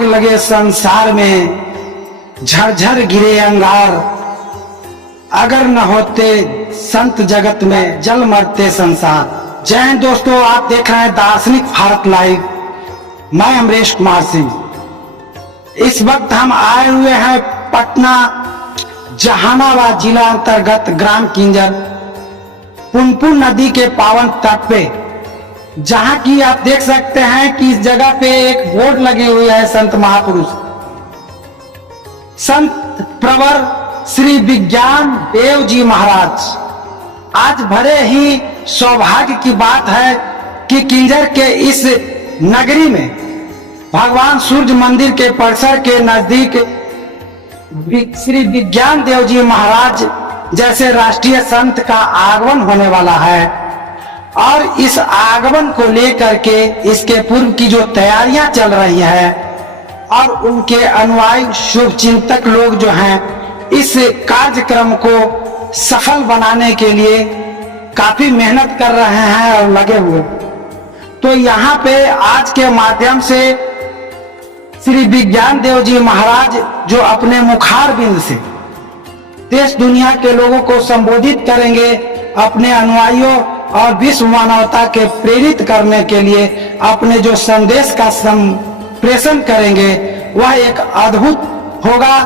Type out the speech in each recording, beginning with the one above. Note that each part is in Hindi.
आग लगे संसार में, झरझर गिरे अंगार। अगर न होते संत जगत में, जल मरते संसार। जय हिंद दोस्तों, आप देख रहे हैं दार्शनिक भारत लाइव। मैं अमरेश कुमार सिंह। इस वक्त हम आए हुए हैं पटना जहानाबाद जिला अंतर्गत ग्राम किंजर, पुनपुन नदी के पावन तट पे, जहां की आप देख सकते हैं कि इस जगह पे एक बोर्ड लगे हुए हैं संत महापुरुष संत प्रवर श्री विज्ञान देव जी महाराज। आज बड़े ही सौभाग्य की बात है कि किंजर के इस नगरी में भगवान सूर्य मंदिर के परिसर के नजदीक श्री विज्ञान देव जी महाराज जैसे राष्ट्रीय संत का आगमन होने वाला है। और इस आगमन को लेकर के इसके पूर्व की जो तैयारियां चल रही है और उनके अनुयायी शुभ चिंतक लोग जो हैं इस कार्यक्रम को सफल बनाने के लिए काफी मेहनत कर रहे हैं और लगे हुए। तो यहाँ पे आज के माध्यम से श्री विज्ञान देव जी महाराज जो अपने मुखारबिंद से देश दुनिया के लोगों को संबोधित करेंगे, अपने अनुयायियों और विश्व मानवता के प्रेरित करने के लिए अपने जो संदेश का संप्रेषण करेंगे वह एक अद्भुत होगा।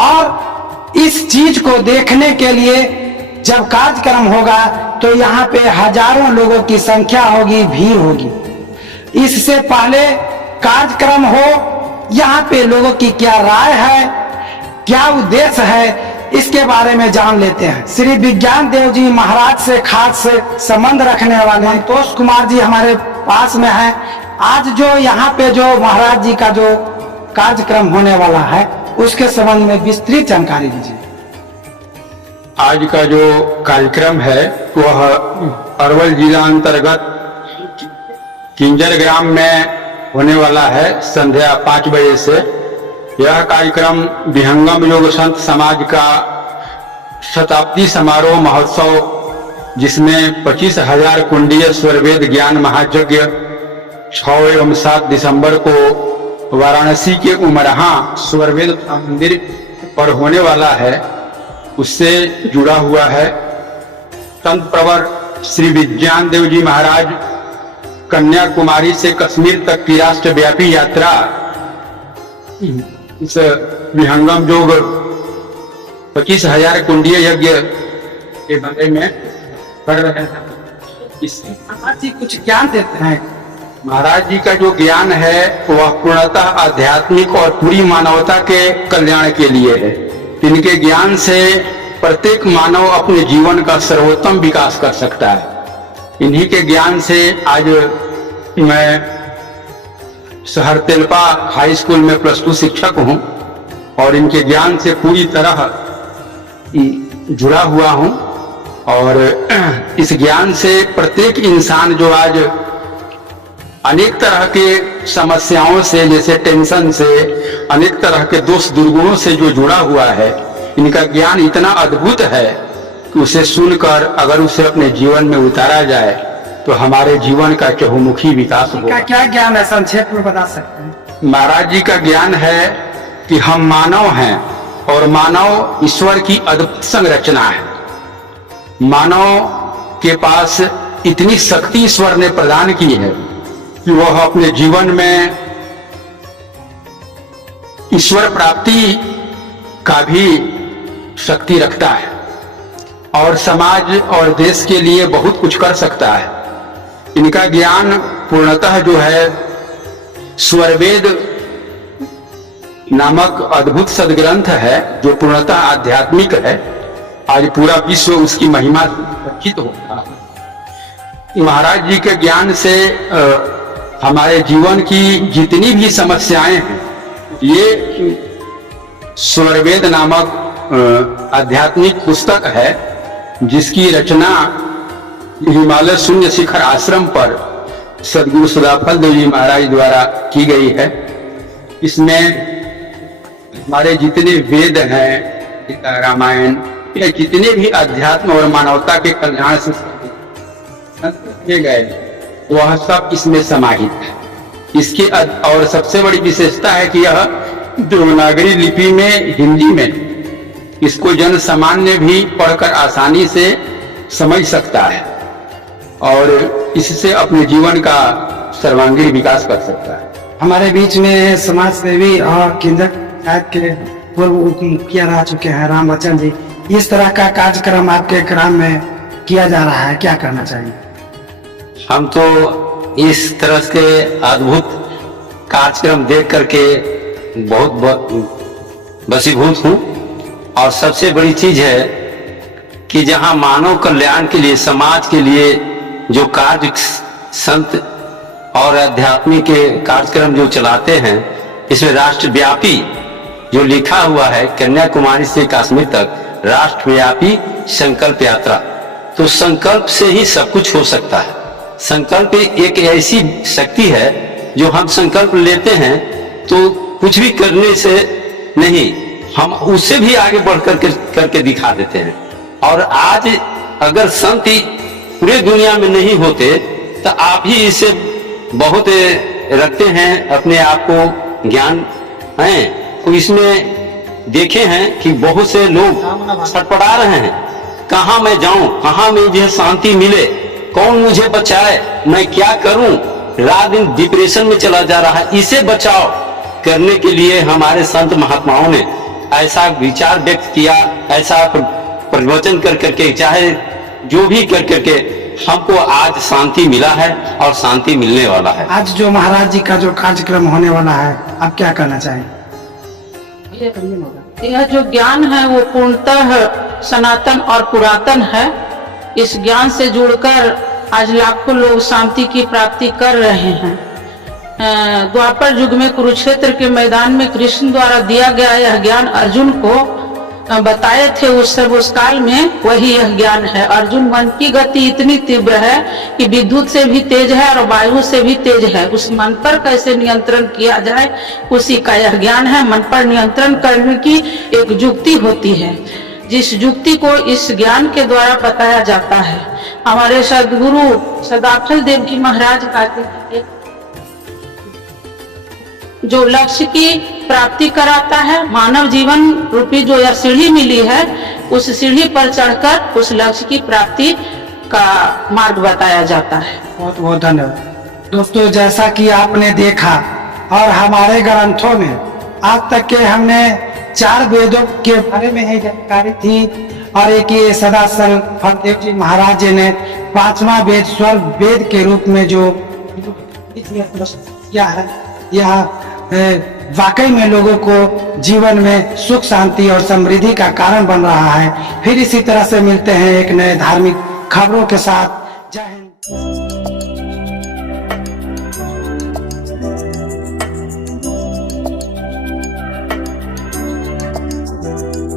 और इस चीज को देखने के लिए जब कार्यक्रम होगा तो यहाँ पे हजारों लोगों की संख्या होगी, भीड़ होगी। इससे पहले कार्यक्रम हो, यहाँ पे लोगों की क्या राय है, क्या उद्देश्य है, इसके बारे में जान लेते हैं। श्री विज्ञान देव जी महाराज से खास से संबंध रखने वाले संतोष कुमार जी हमारे पास में है। आज जो यहाँ पे जो महाराज जी का जो कार्यक्रम होने वाला है उसके संबंध में विस्तृत जानकारी दीजिए। आज का जो कार्यक्रम है वह अरवल जिला अंतर्गत किंजर ग्राम में होने वाला है संध्या 5 बजे से। यह कार्यक्रम विहंगम योग संत समाज का शताब्दी समारोह महोत्सव, जिसमें 25,000 कुंडीय स्वरवेद ज्ञान महायज्ञ 6 एवं 7 दिसंबर को वाराणसी के उमरहा स्वरवेद मंदिर पर होने वाला है, उससे जुड़ा हुआ है। संत प्रवर श्री विज्ञान देव जी महाराज कन्याकुमारी से कश्मीर तक की राष्ट्रव्यापी यात्रा इस विहंगम योग 25,000 कुंडीय यज्ञ के बारे में कर रहे हैं। महाराज जी कुछ ज्ञान देते हैं। महाराज जी का जो ज्ञान है वह पूर्णतः आध्यात्मिक और पूरी मानवता के कल्याण के लिए है। इनके ज्ञान से प्रत्येक मानव अपने जीवन का सर्वोत्तम विकास कर सकता है। इन्हीं के ज्ञान से आज मैं शहर तेलपा हाई स्कूल में +2 शिक्षक हूं और इनके ज्ञान से पूरी तरह जुड़ा हुआ हूं। और इस ज्ञान से प्रत्येक इंसान जो आज अनेक तरह के समस्याओं से, जैसे टेंशन से, अनेक तरह के दोष दुर्गुणों से जो जुड़ा हुआ है, इनका ज्ञान इतना अद्भुत है कि उसे सुनकर अगर उसे अपने जीवन में उतारा जाए तो हमारे जीवन का चहुमुखी विकास होगा। क्या ज्ञान है, संक्षेप में बता सकते हैं? महाराज जी का ज्ञान है कि हम मानव हैं और मानव ईश्वर की अद्भुत संरचना है। मानव के पास इतनी शक्ति ईश्वर ने प्रदान की है कि वह अपने जीवन में ईश्वर प्राप्ति का भी शक्ति रखता है और समाज और देश के लिए बहुत कुछ कर सकता है। इनका ज्ञान पूर्णतः जो है स्वरवेद नामक अद्भुत सदग्रंथ है जो पूर्णतः आध्यात्मिक है। आज पूरा विश्व उसकी महिमा चकित होता है। महाराज जी के ज्ञान से हमारे जीवन की जितनी भी समस्याएं हैं, ये स्वरवेद नामक आध्यात्मिक पुस्तक है जिसकी रचना हिमालय शून्य शिखर आश्रम पर सदगुरु सदाफल देव जी महाराज द्वारा की गई है। इसमें हमारे जितने वेद हैं, रामायण, या जितने भी अध्यात्म और मानवता के कल्याण से किए गए वह सब इसमें समाहित है। इसकी और सबसे बड़ी विशेषता है कि यह देवनागरी लिपि में, हिंदी में, इसको जन सामान्य भी पढ़कर आसानी से समझ सकता है और इससे अपने जीवन का सर्वांगीण विकास कर सकता है। हमारे बीच में समाज सेवी और किंजर पंचायत के पूर्व उप मुखिया रह चुके हैं राम बच्चन जी। इस तरह का कार्यक्रम आपके ग्राम में किया जा रहा है, क्या करना चाहिए? हम तो इस तरह के अद्भुत कार्यक्रम देख करके बहुत वशीभूत हूँ। और सबसे बड़ी चीज है कि जहाँ मानव कल्याण के लिए, समाज के लिए जो कार्य संत और आध्यात्मिक के कार्यक्रम जो चलाते हैं, इसमें राष्ट्रव्यापी जो लिखा हुआ है, कन्याकुमारी से कश्मीर तक राष्ट्रव्यापी संकल्प यात्रा। तो संकल्प से ही सब कुछ हो सकता है। संकल्प एक ऐसी शक्ति है जो हम संकल्प लेते हैं तो कुछ भी करने से नहीं, हम उससे भी आगे बढ़ करके दिखा देते हैं। और आज अगर संत पूरे दुनिया में नहीं होते तो आप ही इससे बहुत रखते हैं, अपने आप को ज्ञान हैं। तो इसमें देखे हैं कि बहुत से लोग छटपटा रहे हैं, कहाँ मैं जाऊं, कहाँ मुझे शांति मिले, कौन मुझे बचाए, मैं क्या करूं, रात दिन डिप्रेशन में चला जा रहा है। इसे बचाव करने के लिए हमारे संत महात्माओं ने ऐसा विचार व्यक्त किया, ऐसा प्रवचन कर करके, चाहे जो भी कर करके हमको आज शांति मिला है और शांति मिलने वाला है। आज जो महाराज जी का जो कार्यक्रम होने वाला है, आप क्या करना चाहेंगे? यह जो ज्ञान है वो पूर्णतः सनातन और पुरातन है। इस ज्ञान से जुड़कर आज लाखों लोग शांति की प्राप्ति कर रहे हैं। द्वापर युग में कुरुक्षेत्र के मैदान में कृष्ण द्वारा दिया गया यह ज्ञान अर्जुन को बताए थे उस काल में, वही यह ज्ञान है। अर्जुन, मन की गति इतनी तीव्र है कि विद्युत से भी तेज है और वायु से भी तेज है। उस मन पर कैसे नियंत्रण किया जाए, उसी का यह ज्ञान है। मन पर नियंत्रण करने की एक युक्ति होती है, जिस युक्ति को इस ज्ञान के द्वारा बताया जाता है। हमारे सदगुरु सदाफल देव जी महाराज कहते हैं, जो लक्ष्य की प्राप्ति कराता है, मानव जीवन रूपी जो यह सीढ़ी मिली है, उस सीढ़ी पर चढ़कर उस लक्ष्य की प्राप्ति का मार्ग बताया जाता है। बहुत बहुत धन्यवाद। दोस्तों, जैसा कि आपने देखा और हमारे ग्रंथों में आज तक के हमने 4 वेदों के बारे में ही जानकारी थी और एक ये सदासल फलदेव जी महाराज जी ने 5वां वेद स्वर्ग वेद के रूप में जो किया है, यह वाकई में लोगों को जीवन में सुख शांति और समृद्धि का कारण बन रहा है। फिर इसी तरह से मिलते हैं एक नए धार्मिक खबरों के साथ। जय हिंद।